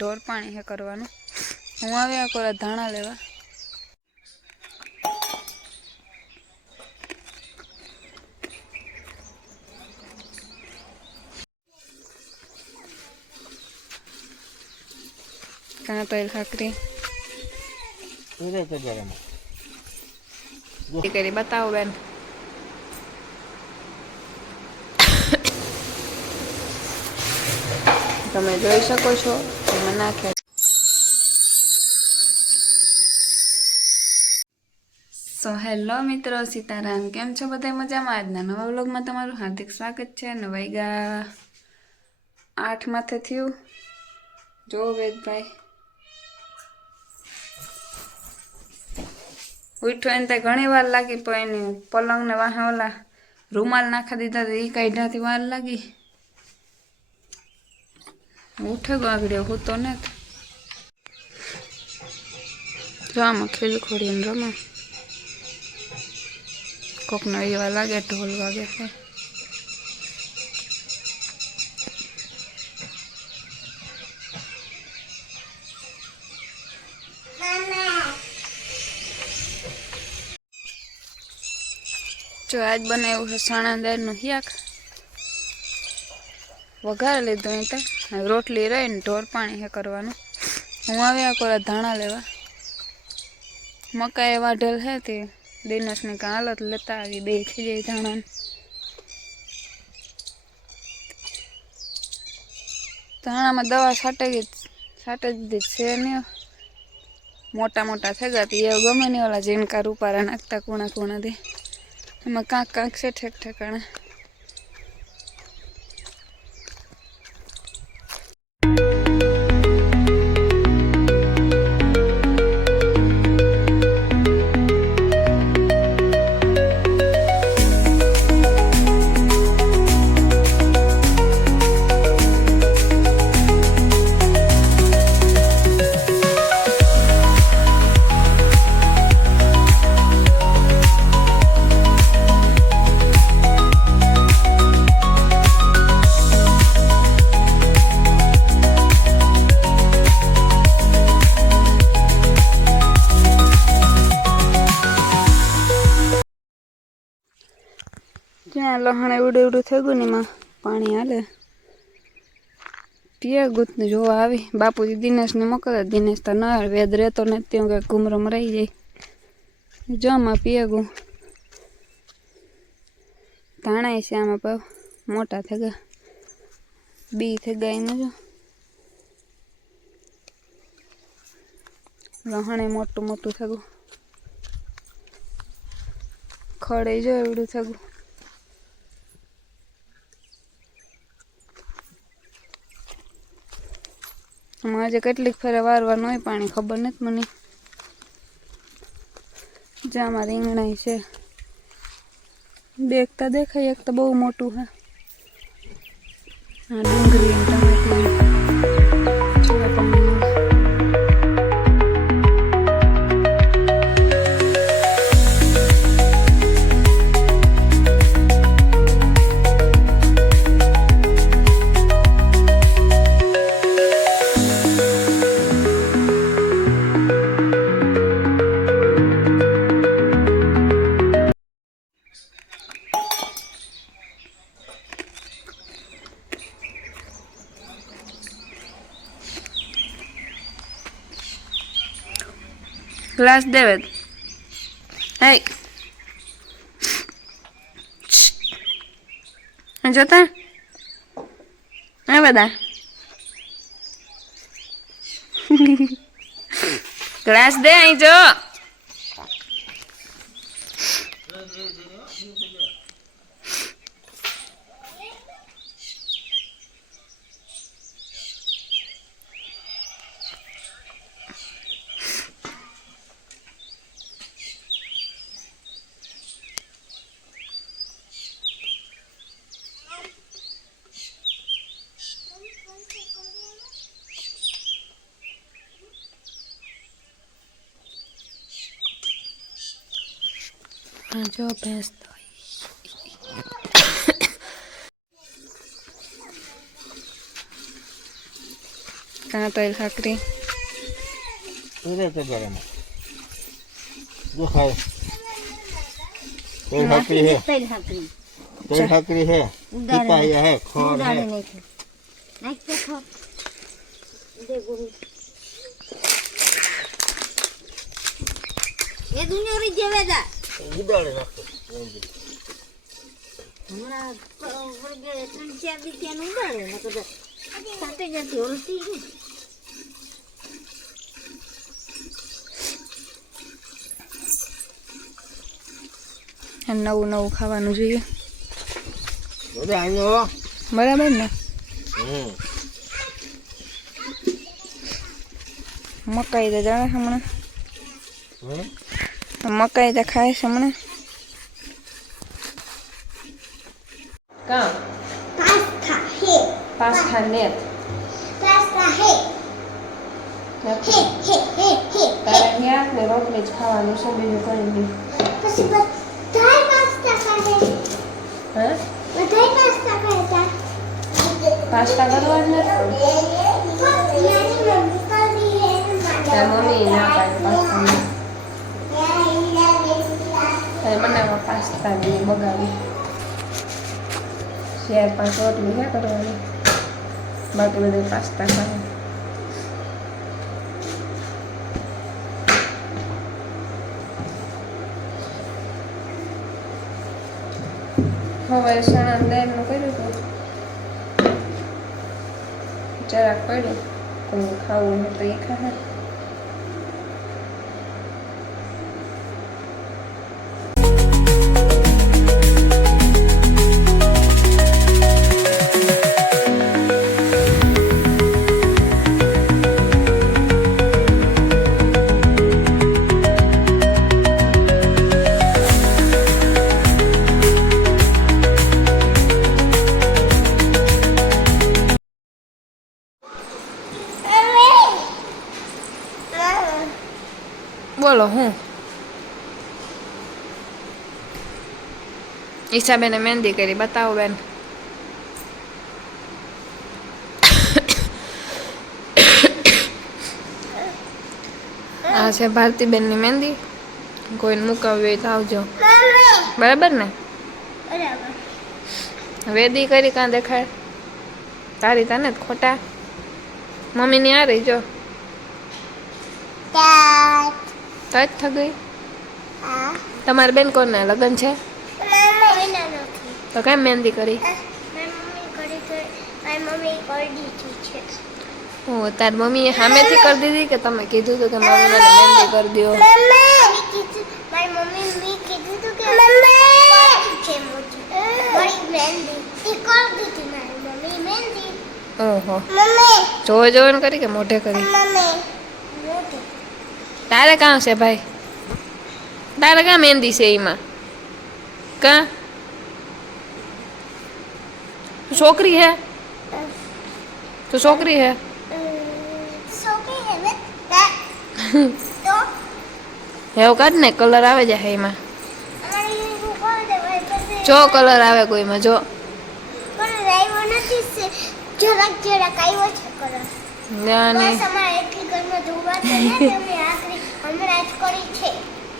ઢોર પાણી હે કરવાનું। હું આવ્યા કોરા ધાણા લેવા। कहाँ तेल खाकरी કરી બતાવો બેન। તમે જોઈ શકો છો તમે નાખ્યા। સો હેલો મિત્રો, સીતારામ, કેમ છો બધા મજામાં? આજના નવા વ્લોગમાં તમારું હાર્દિક સ્વાગત છે। અને વાગ્યા 8 માથે થયું। જો વેદભાઈ ઉઠો એને તો ઘણી વાર લાગી, પણ એને પલંગને વાહે ઓલા રૂમાલ નાખી દીધા તો એ કાઢ્યાથી વાર લાગી। ઉઠે ગાગડ્યો હું તો ને જો આમાં ખીલ ખોડીને રમા કોકનો એવા લાગે ઢોલ વાગે છે। જો આજ બનાવ્યું છે ચણા દાળનું શાક, વઘાર લીધું અહીં તો રોટલી રહીને ઢોર પાણી હે કરવાનું। હું આવ્યા કોરા ધાણા લેવા। મકાઈ વાઢેલ હે તે દિનેશને કાં હાલત લેતા આવી, બે થઈ જાય ધાણા। ધાણામાં દવા છાંટી દીધી છે નહીં, મોટા મોટા થઈ જતી એ ગમે નહીં ઓલા ઝીણકા રૂપારા નાખતા કૂણા કૂણાથી, એમાં કાંક કાંક છે ઠેક ઠેકાણે। જ્યાં લહણ એવડું એવડું થઈ ગયું ને એમાં પાણી હાલે પીએ ગુથને જોવા આવી। બાપુજી દિનેશને મોકલે, દિનેશ તો ના વેદ રહેતો નથી, હું કંઈક ઘૂમરમ રહી જાય। જોમાં પીએ ગયું ધાણા છે આમાં પાવ મોટા થઈ ગયા, બી થઈ ગયા એમાં જો લહણે મોટું મોટું થઈ ગયું, ખડે જો એવડું થઈ ગયું। આજે કેટલીક ફેરે વારવાનું હોય પાણી ખબર નથી મને। જામાં રીંગણા છે, બે એક તો દેખાય, એક તો બહુ મોટું છે। આ ડુંગળી ટમાટી ગ્લાસ દેવે હે જોતા હે બધા ગ્લાસ દે અહીં જો। जो भैंस कहाँ तेल खाकरी तो गरम जो खाओ तेल खाकरी है तेल खाकरी है पिपाया है खोर है ये दुनिया री जेवेदा उडाड़े नाखो हमरा वर्गे 3-4 दित्यानु उडाड़े नकद साथे जती ओलती नવું નવું ખાવાનું જોઈએ બધા આયો બરાબર ને મકાઈ તો જાણે હમણાં મકાઈ તો ખાય છે હમણાં કાં પાસ્તા નેત તારે ત્યાં ને રોટલી જ ખાવાનું છે બીજું કંઈ નહીં હા પાસ્તા કરવા જ નથી તારી મમ્મી ના પાડે પાસ્તા તારી બનાવવા પાસ્તા ને બગાવી 4-5 રોટલી ક્યાં કરવાની બાકી બધું પાસ્તા ખાવા હવે સણા દાળનું કર્યું હતું જરાક પડ્યું કોઈ ખાવું હોય તો એ ખાય બોલો હું ઈશાબેને મહેંદી કરી બતાવો બેન આ છે ભારતીબેનની મહેંદી કોઈને મુકાવવી હોય તો આવજો બરાબર ને વેદી કરી કાં દેખાય તારી તને જ ખોટા મમ્મીની આ રહી જો તજ થઈ ગઈ તમારી બેન કોને લગ્ન છે તો કેમ મહેંદી કરી ઓ તાર મમ્મીએ સામેથી કરી દીધી કે તમે કીધું હતું કે મમ્મી મને મહેંદી કરી દો ઓહો જોવે જોવે કરી કે મોઢે કરી તારે કાં છે ભાઈ તારે કાં મહેંદી છે એમાં કાં છોકરી હે તું છોકરી હે એવું કાઢ ને કલર આવે જાય એમાં જો કલર આવે કોઈમાં જો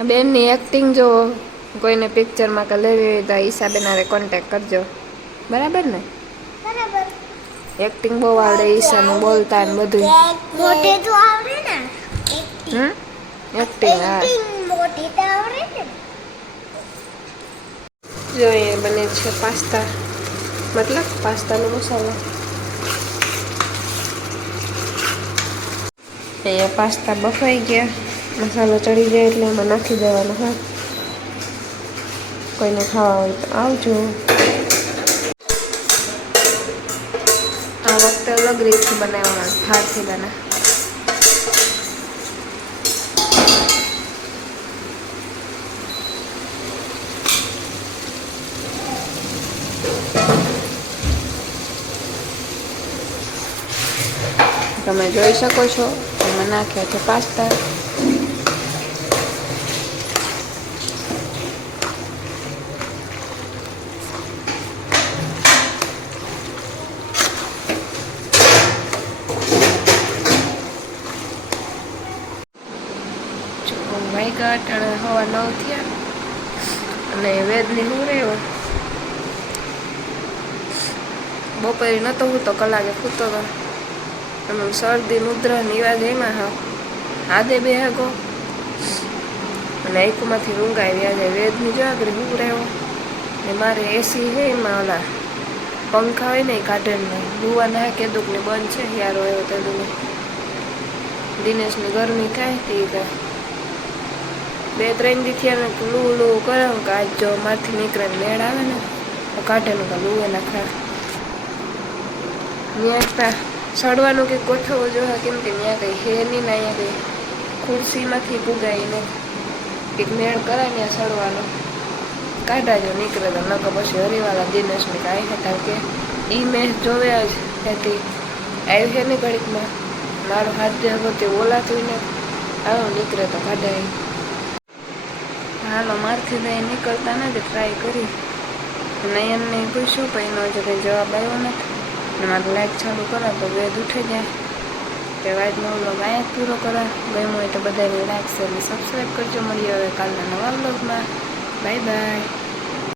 બેનની એક્ટિંગ જો કોઈને પિક્ચરમાં કે લેવી હોય તો ઈશાબેન હારે કોન્ટેક્ટ કરજો બરાબર ને એક્ટિંગ બહુ આવડે ઈશાનું બોલતા ને બધું એક્ટિંગ હા જો એ બને છે પાસ્તા મતલબ પાસ્તાનો મસાલો અહીંયા પાસ્તા બફાઈ ગયા મસાલો ચડી જાય એટલે એમાં નાખી દેવાનો હા કોઈને ખાવા હોય તો આવજો આ વખતે અલગ રીતથી બનાવવાના હાથથી બના તમે જોઈ શકો છો એમાં નાખ્યા છે પાસ્તા વાગ્યા અટાણે 9:15 થયા અને વેદની હું રહ્યો બપોરે નહોતો હું તો કલાકે સૂતો હતો અને શરદી ઉધરસ નિવાજ એમાં હાદે બેહાગો અને આંખમાંથી ઊંઘ આવી આજે વેદની જાગરી હું રહ્યો ને મારે એસી છે એમાં ઓલા પંખા હોય ને કાઢેને લુવા ના કેદુક ને બંધ છે યારો આવ્યો તેદુને દિનેશની ગરમી થાય તે 2-3 દી થયા લૂ લૂ કરાવ કે આજ જો મારથી નીકળે મેળ આવે ને તો કાઢેલું કે લુએ નાખા ત્યાં સડવાનું કંઈક ગોઠવવો જોઈએ કેમ કે ત્યાં કંઈ હે નહીં ને અહીંયા કંઈ ખુરશીમાંથી પુગાઈને કંઈક મેળ કરાય ત્યાં સડવાનો કાઢાજો નીકળે તો નકો પછી હરિવાલા દિનેશને કાંઈ હતા કે એ મેં જોવ્યા જ હતી આવી છે ને ઘડીકમાં મારો હાથ જેવો તે ઓલાતું ને આવો નીકળે તો કાઢાય હાલો મારથી તો નીકળતા નથી ટ્રાય કરી નયનને પૂછ્યું પણ એનો હજુ કંઈ જવાબ આવ્યો નથી ને મારે લાઈટ ચાલુ કરો તો વેદ ઉઠી જાય તે આજનો વ્લોગ અહીંયા જ પૂરો કરો ગમ્યો હોય તો બધાને લાઈક શેર અને સબસ્ક્રાઈબ કરજો મળીએ હવે કાલના નવા વ્લોગમાં બાય બાય